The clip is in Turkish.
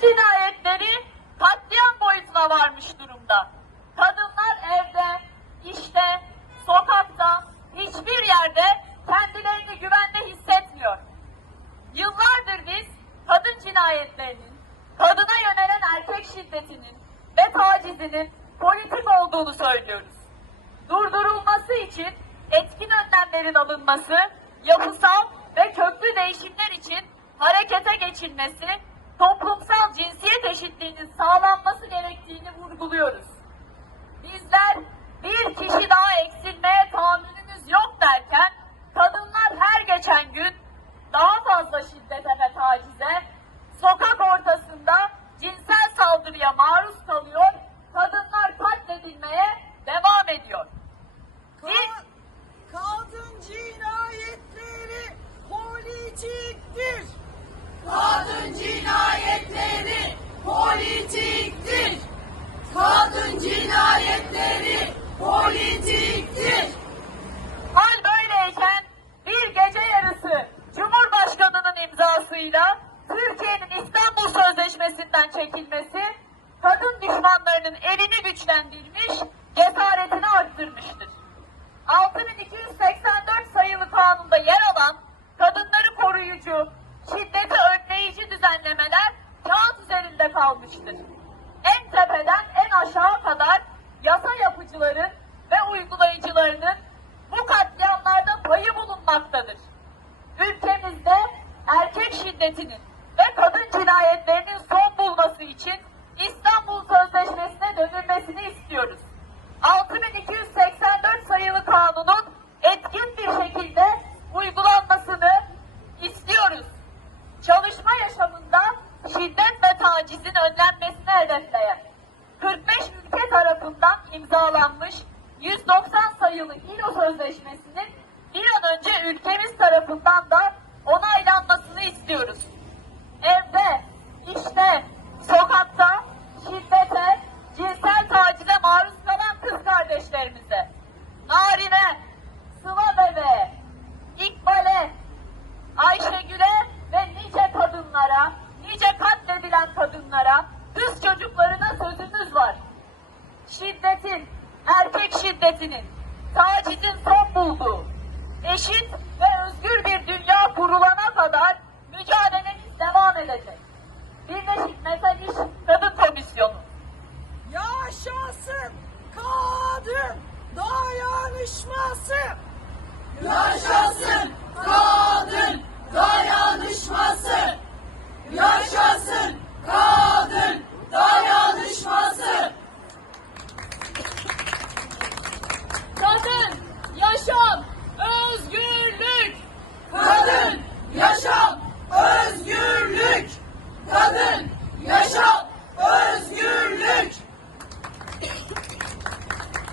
cinayetleri katliam boyutuna varmış durumda. Kadınlar evde, işte, sokakta, hiçbir yerde kendilerini güvende hissetmiyor. Yıllardır biz kadın cinayetlerinin, kadına yönelen erkek şiddetinin ve tacizinin politik olduğunu söylüyoruz. Durdurulması için etkin önlemlerin alınması, yapısal ve köklü değişimler için harekete geçilmesi, toplumsal cinsiyet eşitliğinin sağlanması gerektiğini vurguluyoruz. Bizler Türkiye'nin İstanbul Sözleşmesi'nden çekilmesi kadın düşmanlarının elini güçlendirmiş, cesaretini arttırmıştır. 6284 sayılı kanunda yer alan kadınları koruyucu, şiddeti önleyici düzenlemeler kağıt üzerinde kalmıştır. En tepeden en aşağı kadar yasa yapıcıların ve uygulayıcılarının bu katliamlarda payı bulunmaktadır. Ülkemizde erkek şiddetinin ve kadın cinayetlerinin son bulması için İstanbul Sözleşmesi'ne dönülmesini istiyoruz. 6284 sayılı kanunun etkin bir şekilde uygulanmasını istiyoruz. Çalışma yaşamında şiddet ve tacizin önlenmesini hedefleyen 45 ülke tarafından imzalanmış 190 sayılı İLO Sözleşmesi'nin bir an önce ülkemiz tarafından da kadınlara, kız çocuklarına sözümüz var. Şiddetin, erkek şiddetinin, tacizin son bulduğu, eşit ve özgür bir dünya kurulana kadar mücadelemiz devam edecek. Birleşik Metal İş Kadın Komisyonu. Yaşasın kadın dayanışması. Yaşasın Seven!